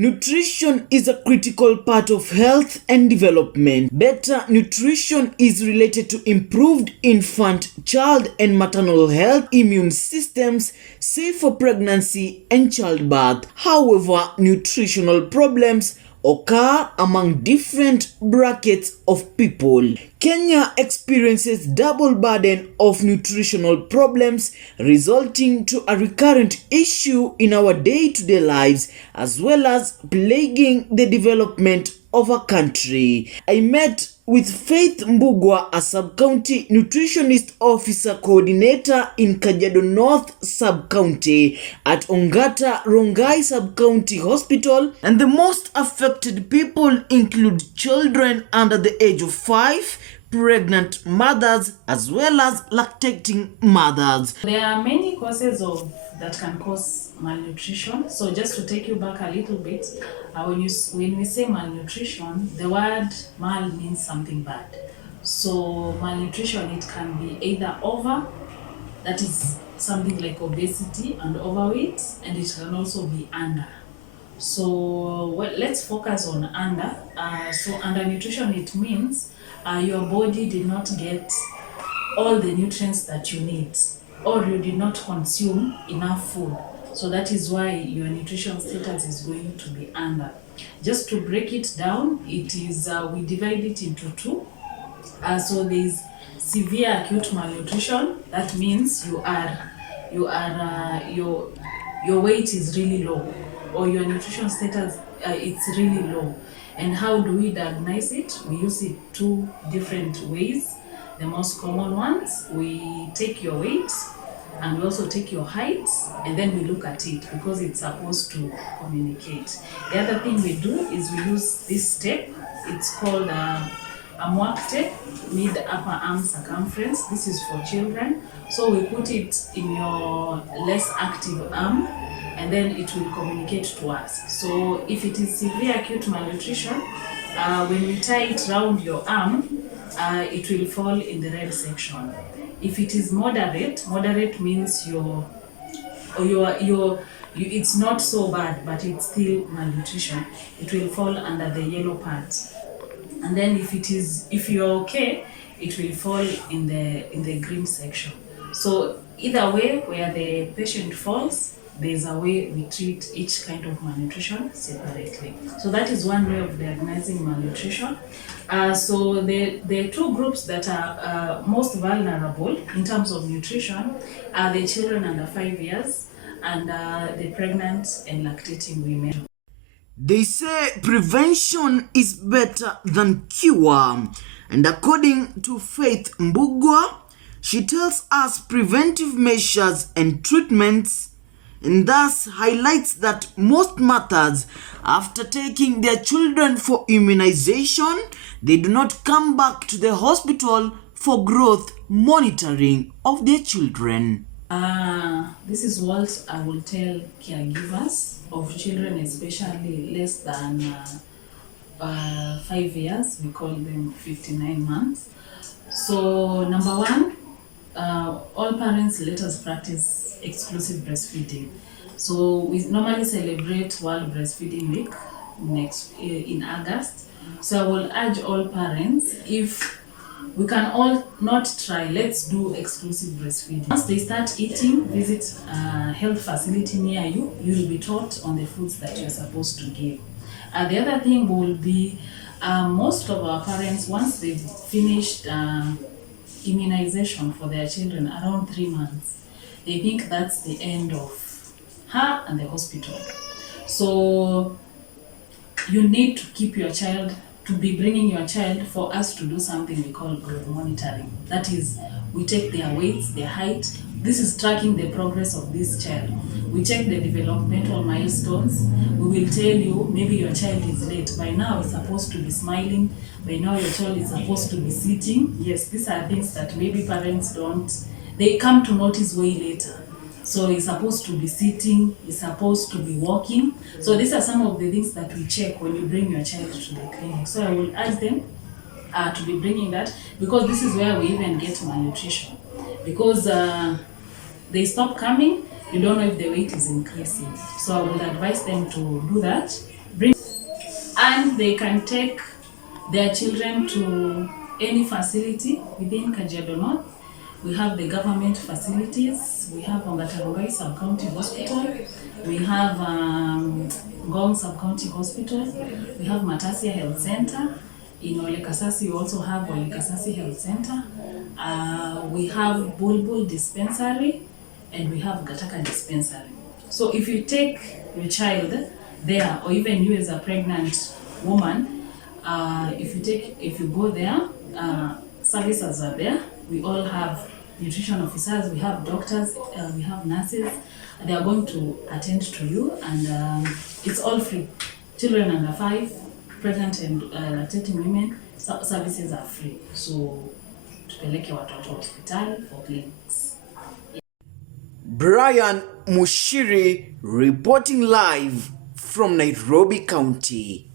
Nutrition is a critical part of health and development. Better nutrition is related to improved infant, child, and maternal health, immune systems, safer pregnancy, and childbirth. However, nutritional problems occur among different brackets of people. Kenya experiences double burden of nutritional problems, resulting to a recurrent issue in our day-to-day lives, as well as plaguing the development of our country. I met with Faith Mbugwa, a sub-county nutritionist officer coordinator in Kajiado North sub-county at Ongata Rongai sub-county hospital, and the most affected people include children under the age of 5, pregnant mothers, as well as lactating mothers. There are many causes that can cause malnutrition. So just to take you back a little bit, when we say malnutrition, the word mal means something bad. So malnutrition, it can be either over, that is something like obesity and overweight, and it can also be under. So let's focus on under. So under nutrition, it means your body did not get all the nutrients that you need, or you did not consume enough food. So that is why your nutrition status is going to be under. Just to break it down, it is we divide it into two. So there is severe acute malnutrition. That means your weight is really low, or your nutrition status it's really low. And how do we diagnose it? We use it two different ways. The most common ones, we take your weight and we also take your height, and then we look at it because it's supposed to communicate. The other thing we do is we use this tape. It's called a MWAC tape, mid upper arm circumference. This is for children. So we put it in your less active arm, and then it will communicate to us. So if it is severe acute malnutrition, when we tie it around your arm, it will fall in the red section. If it is moderate means it's not so bad, but it's still malnutrition. It will fall under the yellow part. And then if you're okay, it will fall in the green section. So either way, where the patient falls, there's a way we treat each kind of malnutrition separately. So that is one way of diagnosing malnutrition. So the two groups that are most vulnerable in terms of nutrition are the children under 5 years and the pregnant and lactating women. They say prevention is better than cure. And according to Faith Mbugwa, she tells us preventive measures and treatments, and thus highlights that most mothers, after taking their children for immunization, they do not come back to the hospital for growth monitoring of their children. This is what I will tell caregivers of children, especially less than 5 years. We call them 59 months. So number one, all parents, let us practice exclusive breastfeeding. So we normally celebrate World Breastfeeding Week in August. So I will urge all parents, if we can all not try, let's do exclusive breastfeeding. Once they start eating, visit a health facility near you. You will be taught on the foods that you're supposed to give. The other thing will be most of our parents, once they've finished immunization for their children around 3 months, they think that's the end of her and the hospital. So you need to keep your child, to be bringing your child for us to do something we call growth monitoring. That is, we take their weights, their height. This is tracking the progress of this child. We check the developmental milestones. We will tell you, maybe your child is late. By now, it's supposed to be smiling. By now, your child is supposed to be sitting. Yes, these are things that maybe parents don't, they come to notice way later. So he's supposed to be sitting, he's supposed to be walking. So these are some of the things that we check when you bring your child to the clinic. So I will ask them to be bringing that, because this is where we even get malnutrition. Because they stop coming, you don't know if the weight is increasing. So I would advise them to do that and they can take their children to any facility within Kajiado North. We have the government facilities. We have Ongata Sub-County Hospital. We have Ngong Sub-County Hospital. We have Matasia Health Center. In Ole Kasasi, we also have Ole Kasasi Health Center. We have Bulbul Dispensary, and we have Gataka Dispensary. So if you take your child there, or even you as a pregnant woman, if you go there, services are there. We all have nutrition officers, we have doctors, we have nurses. They are going to attend to you, and it's all free. Children under 5, pregnant and lactating women, services are free. So tupeleke watoto hospitali for clinics. Brian Mushiri reporting live from Nairobi County.